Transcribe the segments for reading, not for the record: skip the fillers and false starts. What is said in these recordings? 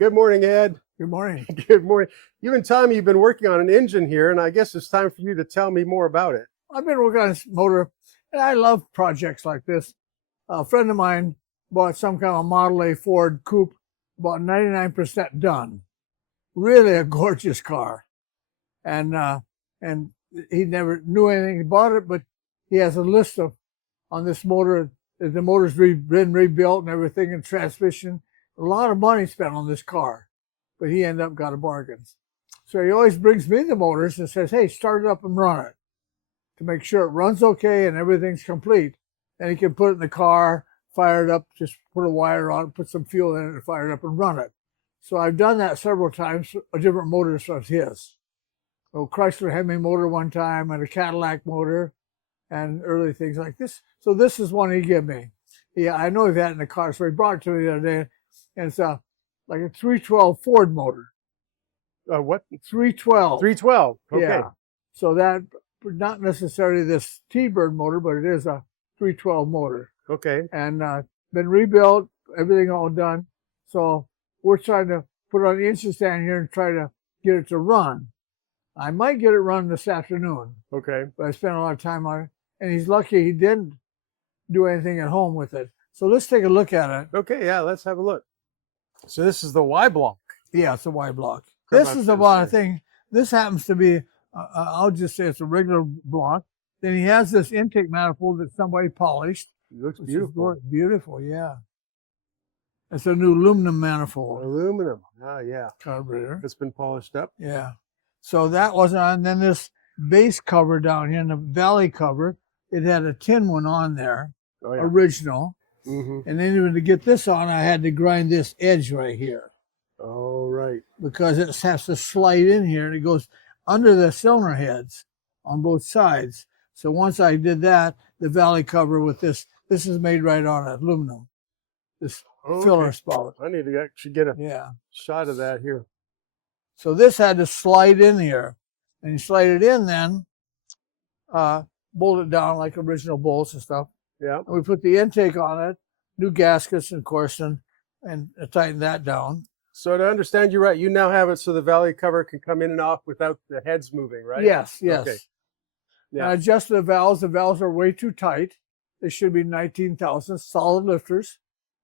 Good morning, Ed. Good morning. Good morning. You and Tommy, you've been working on an engine here, and I guess it's time for you to tell me more about it. I've been working on this motor, and I love projects like this. A friend of mine bought some kind of Model A Ford Coupe, about 99% done. Really a gorgeous car. And he never knew anything about it, but he has a list of, on this motor, the motor's been rebuilt and everything, and transmission. A lot of money spent on this car, but he ended up got a bargain. So he always brings me the motors and says, hey, start it up and run it to make sure it runs okay and everything's complete. And he can put it in the car, fire it up, just put a wire on it, put some fuel in it, and fire it up and run it. So I've done that several times, different motors of his. So Chrysler Hemi motor one time, and a Cadillac motor, and early things like this. So this is one he gave me. Yeah, I know he had it in the car, so he brought it to me the other day. And it's like a 312 Ford motor. What? 312. 312. Okay. Yeah. So that, not necessarily this T-Bird motor, but it is a 312 motor. Okay. And been rebuilt, everything all done. So we're trying to put it on the engine stand here and try to get it to run. I might get it run this afternoon. Okay. But I spent a lot of time on it. And he's lucky he didn't do anything at home with it. So let's take a look at it. Okay, yeah, let's have a look. So this is the Y block. Yeah, it's a Y block. This is about a thing. This happens to be, I'll just say it's a regular block. Then he has this intake manifold that somebody polished. It looks beautiful. Beautiful, yeah. It's a new aluminum manifold. Aluminum. Oh, yeah. Carburetor. It's been polished up. Yeah. So that wasn't on. Then this base cover down here, and the valley cover, it had a tin one on there, original. Mm-hmm. And then even to get this on, I had to grind this edge right here. Oh, right. Because it has to slide in here, and it goes under the cylinder heads on both sides. So once I did that, the valley cover with this is made right on aluminum. This filler spout. I need to actually get a shot of that here. So this had to slide in here. And you slide it in then, bolt it down like original bolts and stuff. Yeah. And we put the intake on it, new gaskets, of course, and tighten that down. So to understand you right, you now have it so the valley cover can come in and off without the heads moving, right? Yes. Okay. Yeah. I adjusted the valves. The valves are way too tight. They should be 19,000 solid lifters.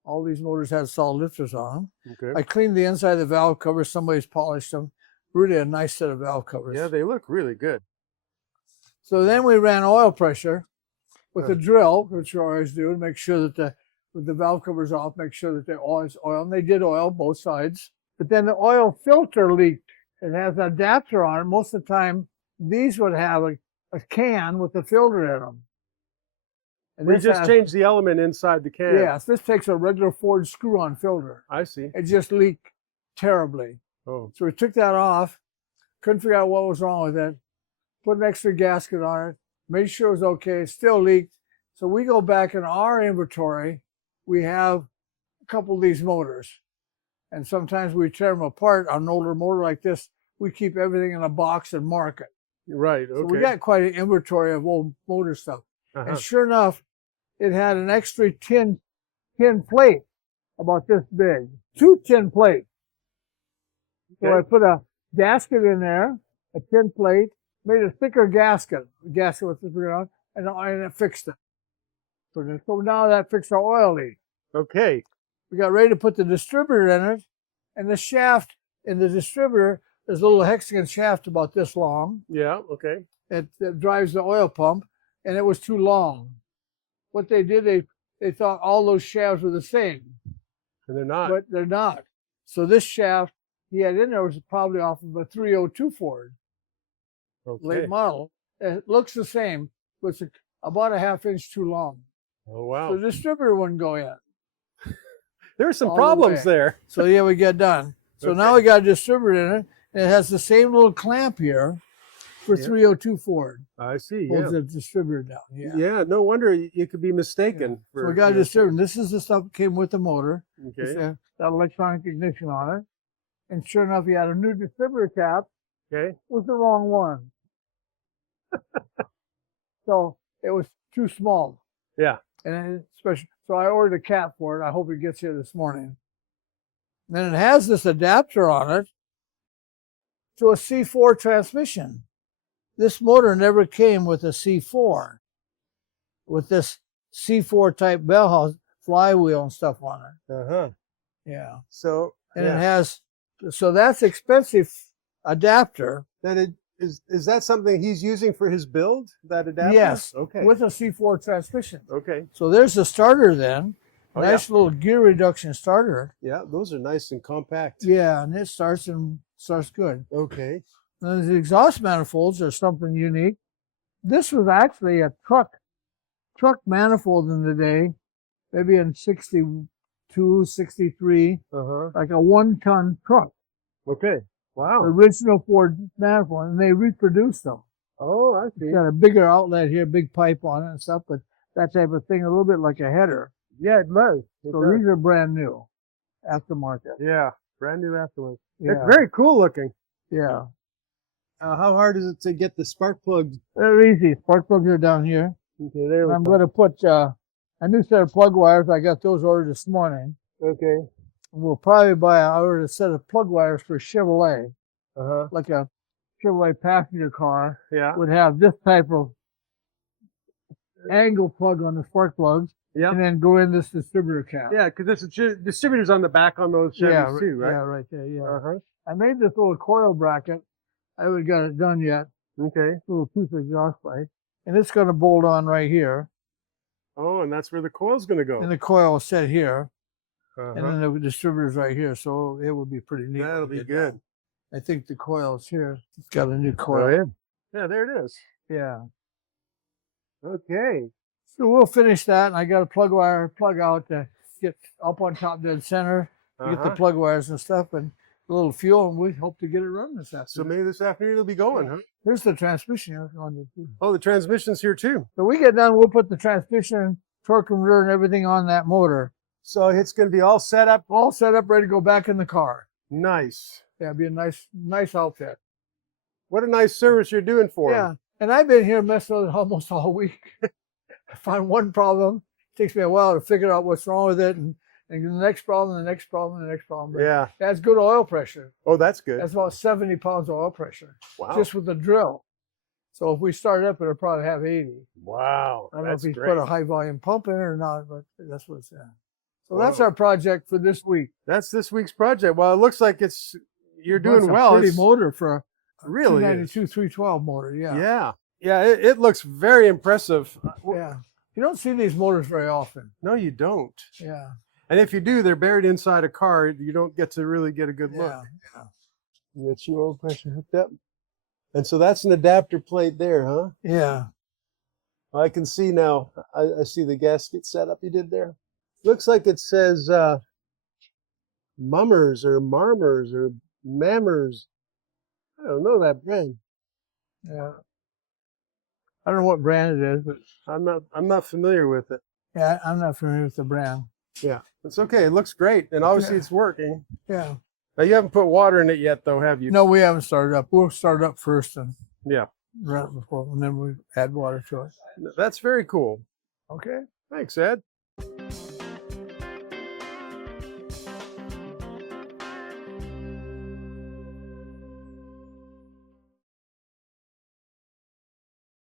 All these motors have solid lifters on them. Okay. I cleaned the inside of the valve covers. Somebody's polished them. Really a nice set of valve covers. Yeah, they look really good. So then we ran oil pressure with a drill, which you always do, to make sure that with the valve covers off, make sure that they're always oil. And they did oil both sides. But then the oil filter leaked. It has an adapter on it. Most of the time, these would have a can with a filter in them. And we just changed the element inside the can. Yes, this takes a regular Ford screw-on filter. I see. It just leaked terribly. Oh. So we took that off, couldn't figure out what was wrong with it, put an extra gasket on it, made sure it was okay, it still leaked. So we go back in our inventory, we have a couple of these motors. And sometimes we tear them apart on an older motor like this. We keep everything in a box and mark it. Right, okay. So we got quite an inventory of old motor stuff. And sure enough, it had an extra tin plate about this big, 2 tin plates. So I put a gasket in there, a tin plate, made a thicker gasket, with this on, and it fixed it. So now that fixed our oil leak. Okay. We got ready to put the distributor in it, and the shaft in the distributor is a little hexagon shaft about this long. Yeah, okay. It drives the oil pump, and it was too long. What they did, they thought all those shafts were the same. And they're not. But they're not. So this shaft he had in there was probably off of a 302 Ford. Okay. Late model. It looks the same, but it's about a half-inch too long. Oh, wow. So the distributor wouldn't go in. There are some problems there. So yeah, we got done. So now we got a distributor in it, and it has the same little clamp here for 302 Ford. I see, Holds the distributor down, Yeah, no wonder you could be mistaken. So we got a distributor. This is the stuff that came with the motor. Okay. That electronic ignition on it. And sure enough, he had a new distributor cap. Okay. Was the wrong one. So it was too small. Yeah. And especially, so I ordered a cap for it. I hope it gets here this morning. And it has this adapter on it to a C4 transmission. This motor never came with a C4, with this C4 type bell house, flywheel and stuff on it. Uh-huh. Yeah. So, And it has, so that's expensive adapter. Is that something he's using for his build, that adapter? Yes. Okay. With a C4 transmission. Okay. So there's the starter then. Oh, Nice little gear reduction starter. Yeah, those are nice and compact. Yeah, and it starts good. Okay. And the exhaust manifolds are something unique. This was actually a truck manifold in the day, maybe in 62, 63, like a 1-ton truck. Okay. Wow. Original Ford manifold, and they reproduced them. Oh, I see. It's got a bigger outlet here, big pipe on it and stuff, but that type of thing, a little bit like a header. Yeah, it does. So these are brand new, aftermarket. Yeah, brand new afterwards. Yeah. It's very cool looking. Yeah. How hard is it to get the spark plugs? Very easy. Spark plugs are down here. Okay, there we I'm go. going to put a new set of plug wires. I got those ordered this morning. Okay. We'll probably order a set of plug wires for Chevrolet. Like a Chevrolet passenger car Yeah. would have this type of angle plug on the spark plugs. Yeah. And then go in this distributor cap. Yeah, because there's distributors on the back on those Chevys too, right? Yeah, right there, yeah. Uh-huh. I made this little coil bracket. I haven't got it done yet. Okay. Little piece of exhaust pipe. And it's going to bolt on right here. Oh, and that's where the coil's going to go. And the coil is set here. Uh-huh. And then the distributor's right here. So it would be pretty neat. That'll be good. Done. I think the coil's here. It's got a new coil. Oh, yeah. Yeah, there it is. Yeah. Okay. So we'll finish that. And I got a plug out to get up on top dead center, get the plug wires and stuff, and a little fuel, and we hope to get it running this afternoon. So maybe this afternoon it'll be going, huh? Here's the transmission on it too. Oh, the transmission's here too. So we get done, we'll put the transmission, torque converter, and everything on that motor. So it's going to be all set up. All set up, ready to go back in the car. Nice. Yeah, it'll be a nice outfit. What a nice service you're doing for Yeah, them. and I've been here messing with it almost all week. I find one problem. It takes me a while to figure out what's wrong with it, and the next problem, the next problem, the next problem. But yeah. That's good oil pressure. Oh, that's good. That's about 70 pounds of oil pressure. Wow. Just with the drill. So if we start up, it'll probably have 80. Wow. I don't know if That's we great. put a high volume pump in it or not, but that's what it's at. So Wow. that's our project for this week. That's this week's project. Well, it looks like you're doing It's a well. pretty It's motor for a really 292 312 motor. Yeah. Yeah. Yeah. It looks very impressive. Yeah. You don't see these motors very often. No, you don't. Yeah. And if you do, they're buried inside a car. You don't get to really get a good look. Yeah. You got your oil pressure hooked up. And so that's an adapter plate there, huh? Yeah. I can see now. I see the gasket setup you did there. Looks like it says Mummers or Marmers or Mammers. I don't know that brand. Yeah. I don't know what brand it is, but I'm not familiar with it. yeah, I'm not familiar with the brand. Yeah, it's okay. It looks great, and obviously it's working. Yeah. Now you haven't put water in it yet, though, have you? No, we haven't started up. We'll start up first and Yeah, run it before, and then we add water to it. that's very cool. Okay. Thanks, Ed.